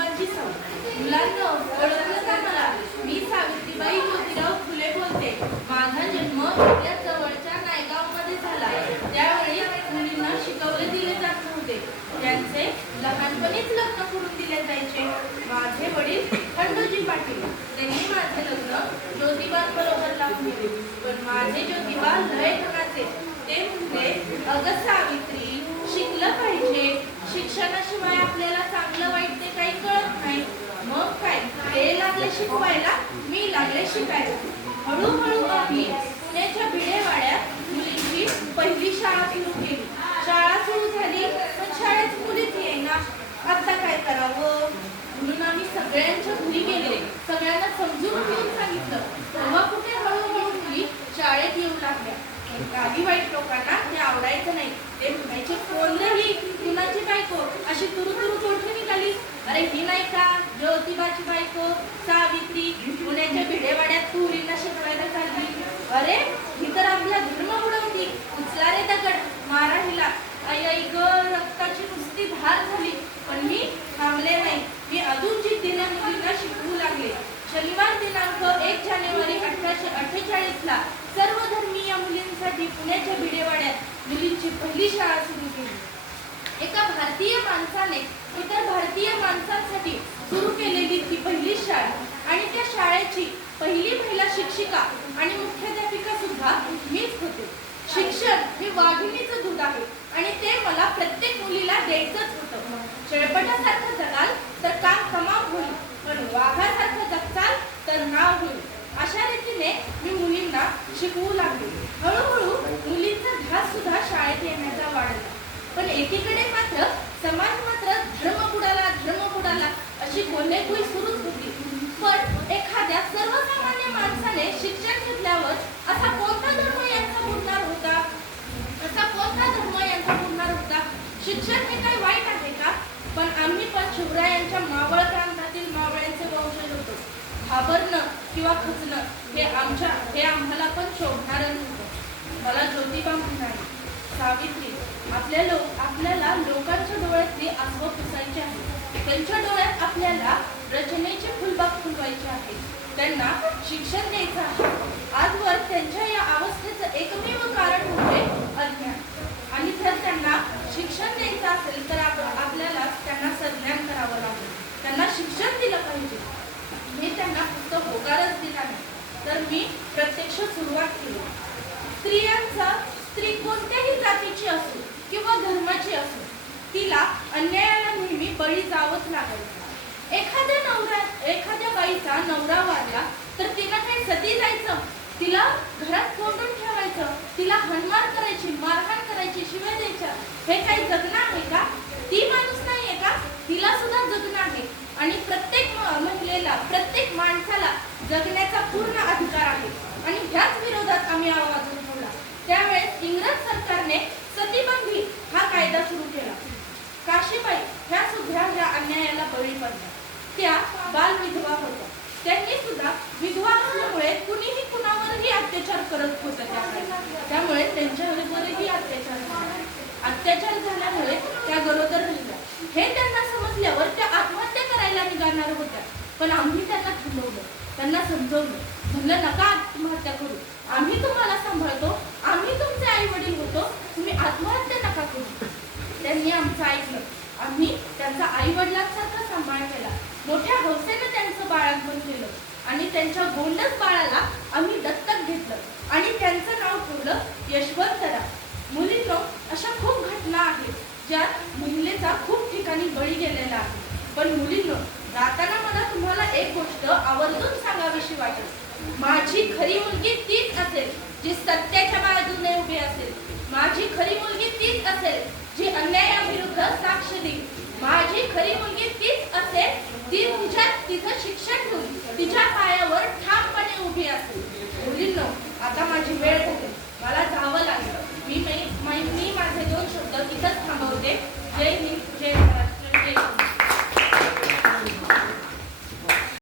आपली ज्योतिबाची मुलांना ओळखलं का मला? मी सावित्रीबाई ज्योतिराव फुले बोलते. माझा जन्म या जवळच्या नायगावमध्ये झाला. त्यावेळी मुलींना शिकवले दिले जात नव्हते. त्यांचे लहानपणीच लग्न करून दिले जायचे. माझे वडील खंडोजी पाटील. त्यांनी माझे लग्न ज्योतिबांबरोबर लावून दिले. पण माझे ज्योतिबा लय ठणाचे ते म्हणजे अगं सावित्री शिकलं पाहिजे. शिक्षणाशिवाय आपल्याला चांगलं वाईट ते ते लागले शिकवायला मी लागले शिकायला हळूहळू आम्ही त्याच्या भिडेवाड्यात मुलींची पहिली शाळा सुरू केली शाळा सुरू झाली पण शाळेत मुलीच येईना आता काय करावं म्हणून आम्ही सगळ्यांच्या घरी गेले सगळ्यांना समजून घेऊन सांगितलं तेव्हा कुठे हळूहळू मुली शाळेत येऊ लागल्या पण काही वाईट लोकांना ते आवडायचं नाही ते म्हणायचे कोण रे ही कुणाची बायको अशी तुरु तुरु कोठे निघाली अरे ही नाही का ज्योतिबाची बायको सावित्री पुण्याच्या भिडेवाड्यात तुरीला शिकवायला चालली अरे ही तर आपला धर्म उडवती उचला रे दगड मारा हिला आई आई ग रक्ताची नुसती धार झाली पण मी थांबले नाही. मी अजून जिद्दीने मुलींना शिकवू लागले. शनिवार दिनांक एक जानेवारी अठराशे अठ्ठेचाळीस ला सर्व धर्मीय मुलींसाठी पुण्याच्या भिडेवाड्यात मुलींची पहिली शाळा सुरू केली. एका भारतीय माणसाने इतर भारतीय माणसांसाठी सुरू केलेली ती पहिली शाळा आणि त्या शाळेची पहिली महिला शिक्षिका आणि मुख्याध्यापिका सुद्धा मीच होते. शिक्षण हे वाघिणीचं दूध आहे. आणि ते मला प्रत्येक मुलीला द्यायचंच होतं. शेळपटासारखं जगाल तर काम कमाव होईल. पण वाघासारखं जगताल तर नाव होईल. अशा रीतीने मी मुलींना शिकवू लागले. हळूहळू मुलींचा ध्यास सुद्धा शाळेत येण्याचा वाढला. पण एकीकडे मात्र समाज मात्र धर्म बुडाला धर्म बुडाला अशी कोल्हेकुई सुरूच होती. पण एखाद्या सर्वसामान्य माणसाने शिक्षण घेतल्यावर असा कोणता धर्म यांचा बुडणार होता असा कोणता धर्म यांचा बुडणार होता शिक्षण हे काही वाईट आहे का पण आम्ही पण त्यांच्या मावळ प्रांतातील मावळ्यांचे वंशज होतो. घाबरणं किंवा खचणं हे आमच्या हे आम्हाला पण शोभणारं नव्हतं. मला ज्योतिबा म्हणाले सावित्री आपल्या लोक आपल्याला लोकांच्या डोळ्यातली आसवं पुसायची आहे त्यांच्या डोळ्यात आपल्याला रचनेचे फुलबाग फुलवायचे आहे त्यांना शिक्षण द्यायचं आहे. आजवर त्यांच्या या अवस्थेचं एकमेव कारण म्हणजे अज्ञान. आणि जर त्यांना शिक्षण द्यायचं असेल तर आपण आपल्याला त्यांना संज्ञान करावं लागेल त्यांना शिक्षण दिलं पाहिजे मी त्यांना फक्त होकारच दिला नाही तर मी प्रत्यक्ष सुरुवात केली स्त्रियांचा स्त्री कोणत्याही जातीची असो किंवा धर्माची असो तिला अन्यायाला नेहमी बळी जावंच लागायचं. एखाद्या नवऱ्या एखाद्या बाईचा नवरा वारला तर तिला काही सती जायचं तिला घरात कोंडून ठेवायचं तिला हनमार करायची मारहाण करायची शिव्या द्यायच्या हे काही जगणं आहे का ती माणूस नाहीये का तिला सुद्धा जगणं आहे आणि प्रत्येक म- महिलेला प्रत्येक माणसाला जगण्याचा पूर्ण अधिकार आहे आणि ह्याच विरोधात आम्ही आवाज उठवला त्यावेळेस इंग्रज सरकारने सतीबंदी हा कायदा सुरू केला काशीबाई ह्या सुद्धा ह्या अन्यायाला बळी पडल्या. त्या बालविधवा होत्या. त्यांनी सुद्धा विधवा असल्यामुळे कुणीही कुणावरही अत्याचार करत होतं त्यामुळे त्यांच्यावरही अत्याचार झाला. अत्याचार झाल्यामुळे त्या गरोदर राहिल्या. हे त्यांना समजल्यावर त्या आत्महत्या करायला निघाणार होत्या. पण आम्ही त्यांना थांबवलं. त्यांना समजवलं. म्हणलं नका आत्महत्या करू. आम्ही तुम्हाला सांभाळतो. आम्ही तुमचे आई वडील होतो. तुम्ही आत्महत्या नका करू. त्यांनी आमचं ऐकलं. आम्ही त्यांचा आई वडिलांसारखा सांभाळ केला. मोठ्या हौसेनं त्यांचं बाळांपण केलं. आणि त्यांच्या गोंडस बाळाला आम्ही दत्तक घेतलं. आणि त्यांचं नाव ठेवलं यशवंतरा. मुलींनो अशा खूप घटना आहेत ज्यात महिलेचा खूप ठिकाणी बळी गेलेला आहे. पण मुलींनो जाताना मला तुम्हाला एक गोष्ट आवर्जून सांगावीशी वाटेल. माझी खरी मुलगी तीच असेल जी सत्याच्या बाजूने उभी असेल. माझी खरी मुलगी तीच असेल जी अन्यायाविरुद्ध साक्ष देईल माझी